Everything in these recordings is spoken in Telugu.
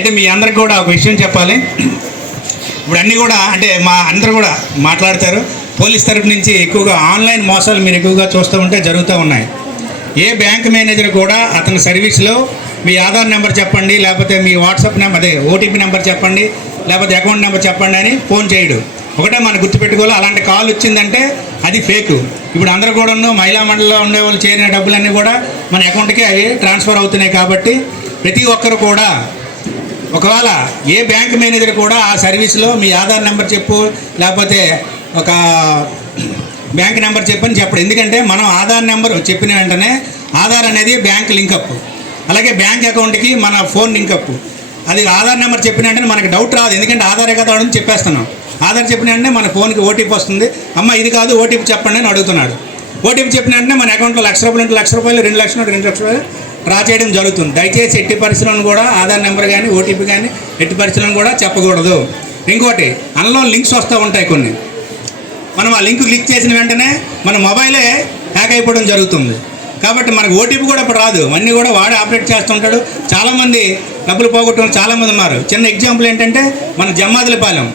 అయితే మీ అందరికి కూడా ఒక విషయం చెప్పాలి. ఇప్పుడు అన్నీ కూడా అంటే మా అందరు కూడా మాట్లాడతారు. పోలీస్ తరపు నుంచి ఎక్కువగా ఆన్లైన్ మోసాలు మీరు ఎక్కువగా చూస్తూ ఉంటే జరుగుతూ ఉన్నాయి. ఏ బ్యాంక్ మేనేజర్ కూడా అతని సర్వీస్లో మీ ఆధార్ నెంబర్ చెప్పండి లేకపోతే మీ వాట్సాప్ నెంబర్ అదే ఓటీపీ నెంబర్ చెప్పండి లేకపోతే అకౌంట్ నెంబర్ చెప్పండి అని ఫోన్ చేయడు. ఒకటే మనం గుర్తుపెట్టుకోవాలి అలాంటి కాల్ వచ్చిందంటే అది ఫేక్. ఇప్పుడు అందరూ కూడా మహిళా మండలిలో ఉండే వాళ్ళు చేరిన డబ్బులన్నీ కూడా మన అకౌంట్కి అవి ట్రాన్స్ఫర్ అవుతున్నాయి కాబట్టి ప్రతి ఒక్కరు కూడా ఒకవేళ ఏ బ్యాంక్ మేనేజర్ కూడా ఆ సర్వీస్లో మీ ఆధార్ నెంబర్ చెప్పు లేకపోతే ఒక బ్యాంక్ నెంబర్ చెప్పని చెప్పడు. ఎందుకంటే మనం ఆధార్ నెంబర్ చెప్పిన వెంటనే ఆధార్ అనేది బ్యాంక్ లింకప్ అలాగే బ్యాంక్ అకౌంట్కి మన ఫోన్ లింకప్ అది ఆధార్ నెంబర్ చెప్పిన వెంటనే మనకి డౌట్ రాదు. ఎందుకంటే ఆధారే కదా అని చెప్పేస్తున్నాం. ఆధార్ చెప్పిన వెంటనే మన ఫోన్కి ఓటీపీ వస్తుంది. అమ్మ ఇది కాదు ఓటీపీ చెప్పండి అని అడుగుతున్నాడు. ఓటీపీ చెప్పిన వెంటనే మన అకౌంట్లో లక్ష రూపాయలు లక్ష రూపాయలు రెండు లక్షలు రెండు లక్షలు డ్రా చేయడం జరుగుతుంది. దయచేసి ఎట్టి పరిస్థితులను కూడా ఆధార్ నెంబర్ కానీ ఓటీపీ కానీ ఎట్టి పరిస్థితులను కూడా చెప్పకూడదు. ఇంకోటి అందులో లింక్స్ వస్తూ ఉంటాయి కొన్ని. మనం ఆ లింక్ క్లిక్ చేసిన వెంటనే మన మొబైలే హ్యాక్ అయిపోవడం జరుగుతుంది. కాబట్టి మనకు ఓటీపీ కూడా ఇప్పుడు రాదు. అన్నీ కూడా వాడే ఆపరేట్ చేస్తుంటాడు. చాలామంది డబ్బులు పోగొట్టుకుని చాలామంది ఉన్నారు. చిన్న ఎగ్జాంపుల్ ఏంటంటే మన జమ్మాదులపాలెం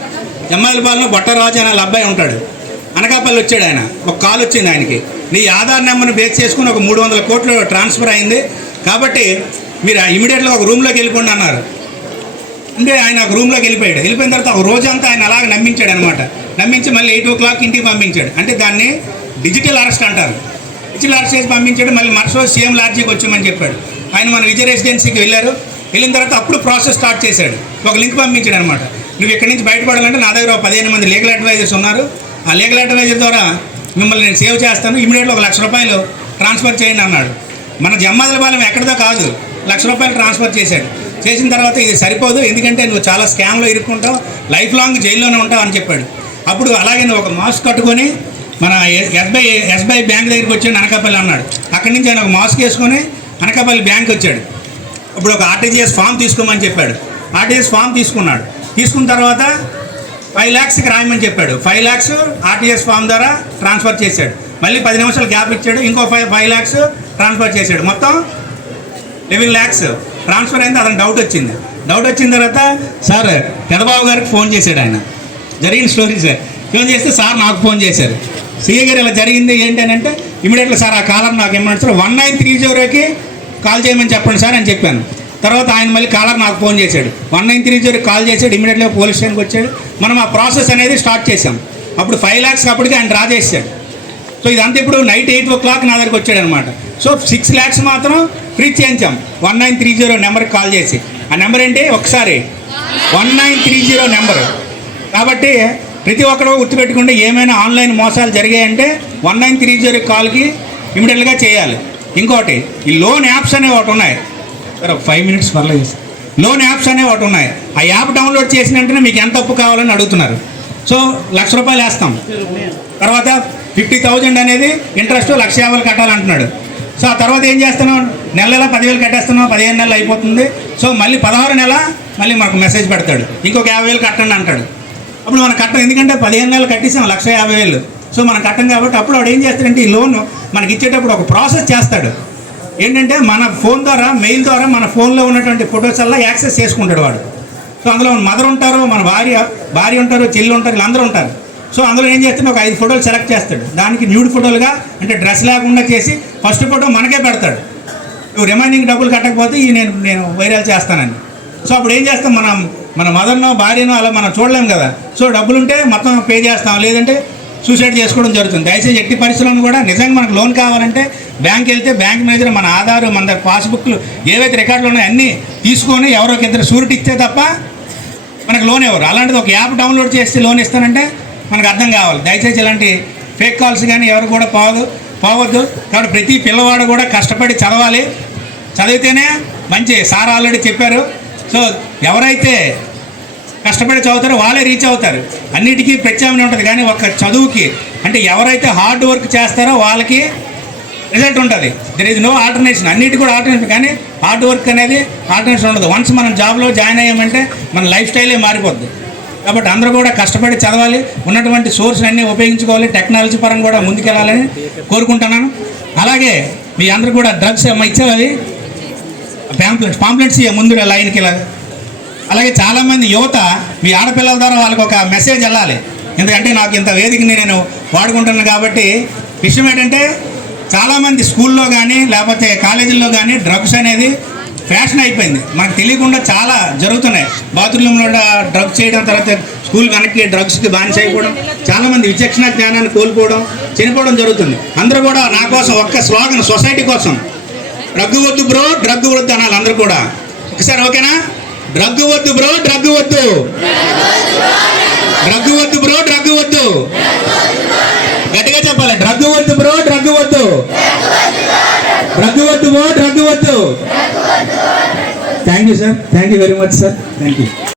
జమ్మాదులపాలెంలో బొట్టరాజు అనే వాళ్ళ అబ్బాయి ఉంటాడు. అనకాపల్లి వచ్చాడు ఆయన. ఒక కాల్ వచ్చింది ఆయనకి. నీ ఆధార్ నెంబర్ని బేస్ చేసుకుని ఒక మూడు వందల కోట్లు ట్రాన్స్ఫర్ అయింది. కాబట్టి మీరు ఇమీడియట్గా ఒక రూమ్లోకి వెళ్ళిపోండి అన్నారు. అంటే ఆయన ఒక రూమ్లోకి వెళ్ళిపోయాడు. వెళ్ళిపోయిన తర్వాత ఒక రోజంతా ఆయన అలాగ నమ్మించాడు అనమాట నమ్మించి మళ్ళీ ఎయిట్ ఓ క్లాక్ ఇంటికి పంపించాడు. అంటే దాన్ని డిజిటల్ అరెస్ట్ అంటారు. డిజిటల్ అరెస్ట్ చేసి పంపించాడు. మళ్ళీ మరుసటి రోజు సీఎం లాడ్జీకి వచ్చామని చెప్పాడు. ఆయన మన విజయ రెసిడెన్సీకి వెళ్ళారు. వెళ్ళిన తర్వాత అప్పుడు ప్రాసెస్ స్టార్ట్ చేశాడు. ఒక లింక్ పంపించాడు అనమాట నువ్వు ఇక్కడి నుంచి బయటపడాలంటే నా దగ్గర ఒక పదిహేను మంది లీగల్ అడ్వైజర్స్ ఉన్నారు. ఆ లీగల్ అడ్వైజర్ ద్వారా మిమ్మల్ని నేను సేవ్ చేస్తాను. ఇమీడియట్గా ఒక లక్ష రూపాయలు ట్రాన్స్ఫర్ చేయండి అన్నాడు. మన జమ్మాదుల బాలం ఎక్కడిదో కాదు. లక్ష రూపాయలు ట్రాన్స్ఫర్ చేశాడు. చేసిన తర్వాత ఇది సరిపోదు. ఎందుకంటే నువ్వు చాలా స్కామ్లో ఇరుక్కుంటావు. లైఫ్ లాంగ్ జైల్లోనే ఉంటావు అని చెప్పాడు. అప్పుడు అలాగే నువ్వు ఒక మాస్క్ కట్టుకొని మన ఎస్బీఐ ఎస్బీఐ బ్యాంక్ దగ్గరికి వచ్చాడు అనకాపల్లి అన్నాడు. అక్కడి నుంచి ఆయన ఒక మాస్క్ వేసుకొని అనకాపల్లి బ్యాంక్ వచ్చాడు. ఇప్పుడు ఒక ఆర్టీజీఎస్ ఫామ్ తీసుకోమని చెప్పాడు. ఆర్టీజీఎస్ ఫామ్ తీసుకున్నాడు. తీసుకున్న తర్వాత ఫైవ్ ల్యాక్స్కి రాయమని చెప్పాడు. ఫైవ్ ల్యాక్స్ ఆర్టీఎస్ ఫామ్ ద్వారా ట్రాన్స్ఫర్ చేశాడు. మళ్ళీ పది నిమిషాలు గ్యాప్ ఇచ్చాడు. ఇంకో ఫైవ్ ఫైవ్ ల్యాక్స్ ట్రాన్స్ఫర్ చేశాడు. మొత్తం లెవెన్ ల్యాక్స్ ట్రాన్స్ఫర్ అయింది అతను డౌట్ వచ్చింది. డౌట్ వచ్చిన తర్వాత సార్ పెదబాబు గారికి ఫోన్ చేశాడు ఆయన. జరిగిన స్టోరీ సార్. ఫోన్ చేస్తే సార్ నాకు ఫోన్ చేశారు. సీఏ గారు ఇలా జరిగింది ఏంటి అని అంటే ఇమీడియట్గా సార్ ఆ కాలర్ నాకు ఏమన్నా సార్ వన్ నైన్ త్రీ జీరోకి కాల్ చేయమని చెప్పండి సార్ అని చెప్పాను. తర్వాత ఆయన మళ్ళీ కాలర్ నాకు ఫోన్ చేశాడు. వన్ నైన్ త్రీ జీరోకి కాల్ చేశాడు ఇమీడియట్గా పోలీస్ స్టేషన్కి వచ్చాడు. మనం ఆ ప్రాసెస్ అనేది స్టార్ట్ చేసాం అప్పుడు ఫైవ్ ల్యాక్స్ అప్పటికి ఆయన డ్రా చేశాడు. సో ఇదంతా ఇప్పుడు నైట్ ఎయిట్ ఓ క్లాక్ నా దగ్గరికి వచ్చాడు అనమాట సో సిక్స్ ల్యాక్స్ మాత్రం ఫ్రీ చేయించాం. వన్ నైన్ త్రీ జీరో నెంబర్కి కాల్ చేసి. ఆ నెంబర్ ఏంటి? ఒకసారి. One nine three zero number. కాబట్టి ప్రతి ఒక్కరు గుర్తుపెట్టుకుంటే ఏమైనా ఆన్లైన్ మోసాలు జరిగాయంటే వన్ నైన్ త్రీ జీరో కాల్కి ఇమీడియట్గా చేయాలి. ఇంకోటి ఈ లోన్ యాప్స్ అనేవి ఒకటి ఉన్నాయి. సరే ఫైవ్ మినిట్స్ పర్లేదు లోన్ యాప్స్ అనేవి ఒకటి ఉన్నాయి. ఆ యాప్ డౌన్లోడ్ చేసిన వెంటనే మీకు ఎంత అప్పు కావాలని అడుగుతున్నారు. సో లక్ష రూపాయలు వేస్తాం. తర్వాత ఫిఫ్టీ థౌజండ్ అనేది ఇంట్రెస్ట్ లక్ష యాభై కట్టాలంటున్నాడు. సో ఆ తర్వాత ఏం చేస్తున్నాం? నెల నెల పదివేలు కట్టేస్తున్నాం. పదిహేను నెలలు అయిపోతుంది. సో మళ్ళీ పదహారు నెల మళ్ళీ మనకు మెసేజ్ పెడతాడు. ఇంకొక యాభై వేలు కట్టండి అంటాడు. అప్పుడు మనం కట్టం ఎందుకంటే పదిహేను నెలలు కట్టేసాం లక్ష యాభై వేలు సో మనం కట్టం కాబట్టి అప్పుడు వాడు ఏం చేస్తాడంటే ఈ లోన్ మనకి ఇచ్చేటప్పుడు ఒక ప్రాసెస్ చేస్తాడు. ఏంటంటే మన ఫోన్ ద్వారా మెయిల్ ద్వారా మన ఫోన్లో ఉన్నటువంటి ఫొటోస్ అలా యాక్సెస్ చేసుకుంటాడు వాడు. సో అందులో మన మదర్ ఉంటారు మన భార్య భార్య ఉంటారు చెల్లి ఉంటారు వీళ్ళందరూ ఉంటారు. సో అందులో ఏం చేస్తాడు ఒక ఐదు ఫోటోలు సెలెక్ట్ చేస్తాడు. దానికి న్యూడ్ ఫోటోలుగా అంటే డ్రెస్ లేకుండా చేసి ఫస్ట్ ఫోటో మనకే పెడతాడు. నువ్వు రిమైనింగ్ డబ్బులు కట్టకపోతే ఈ నేను నేను వైరల్ చేస్తానని. సో అప్పుడు ఏం చేస్తాం? మనం మన మదర్నో భార్యనో అలా మనం చూడలేం కదా. సో డబ్బులు ఉంటే మొత్తం పే చేస్తాం. లేదంటే సూసైడ్ చేసుకోవడం జరుగుతుంది. దయచేసి ఎట్టి పరిస్థితులను కూడా నిజంగా మనకు లోన్ కావాలంటే బ్యాంక్ వెళ్తే బ్యాంక్ మేనేజర్ మన ఆధారు మన పాస్బుక్లు ఏవైతే రికార్డులు ఉన్నాయో అన్నీ తీసుకొని ఎవరో ఇద్దరు షూరిటీ ఇస్తే తప్ప మనకు లోన్ ఎవరు? అలాంటిది ఒక యాప్ డౌన్లోడ్ చేసి లోన్ ఇస్తానంటే మనకు అర్థం కావాలి. దయచేసి ఇలాంటి ఫేక్ కాల్స్ కానీ ఎవరు కూడా పోవద్దు పోవద్దు. కాబట్టి ప్రతి పిల్లవాడు కూడా కష్టపడి చదవాలి. చదివితేనే మంచి. సార్ ఆల్రెడీ చెప్పారు. సో ఎవరైతే కష్టపడి చదువుతారో వాళ్ళే రీచ్ అవుతారు. అన్నిటికీ ప్రత్యామ్నాయం ఉంటుంది. కానీ ఒక చదువుకి అంటే ఎవరైతే హార్డ్ వర్క్ చేస్తారో వాళ్ళకి రిజల్ట్ ఉంటుంది. దెర్ ఈజ్ నో ఆల్టర్నేషన్ అన్నిటి కూడా ఆల్టర్నేషన్ కానీ హార్డ్ వర్క్ అనేది ఆల్టర్నేషన్ ఉండదు. వన్స్ మనం జాబ్లో జాయిన్ అయ్యామంటే మన లైఫ్ స్టైలే మారిపోద్ది. కాబట్టి అందరూ కూడా కష్టపడి చదవాలి. ఉన్నటువంటి సోర్స్ అన్నీ ఉపయోగించుకోవాలి. టెక్నాలజీ పరంగా కూడా ముందుకెళ్ళాలని కోరుకుంటున్నాను. అలాగే మీ అందరూ కూడా డ్రగ్స్ ఇచ్చేవి? ప్యాంప్లెట్స్ పాంప్లెట్స్ ఇక ముందు లైన్కి ఇలా. అలాగే చాలామంది యువత మీ ఆడపిల్లల ద్వారా వాళ్ళకి ఒక మెసేజ్ వెళ్ళాలి. ఎందుకంటే నాకు ఇంత వేదికని నేను వాడుకుంటున్నాను కాబట్టి విషయం ఏంటంటే చాలామంది స్కూల్లో కానీ లేకపోతే కాలేజీల్లో కానీ డ్రగ్స్ అనేది ఫ్యాషన్ అయిపోయింది. మనకు తెలియకుండా చాలా జరుగుతున్నాయి. బాత్రూంలో డ్రగ్స్ చేయడం తర్వాత స్కూల్ కనెక్ట్ డ్రగ్స్కి బానిస అయిపోవడం చాలామంది విచక్షణ జ్ఞానాన్ని కోల్పోవడం చనిపోవడం జరుగుతుంది. అందరూ కూడా నా కోసం ఒక్క స్లోగన్ సొసైటీ కోసం. డ్రగ్ వద్దు బ్రో డ్రగ్ వద్దు అనాలి అందరూ కూడా. ఒకసారి ఓకేనా? డ్రగ్ వద్దు బ్రో డ్రగ్ వద్దు. డ్రగ్ వద్దు బ్రో డ్రగ్ వద్దు. గట్టిగా చెప్పాలి. డ్రగ్ వద్దు బ్రో డ్రగ్ వద్దు డ్రగ్ వద్దు వద్దు thank you sir thank you very much sir thank you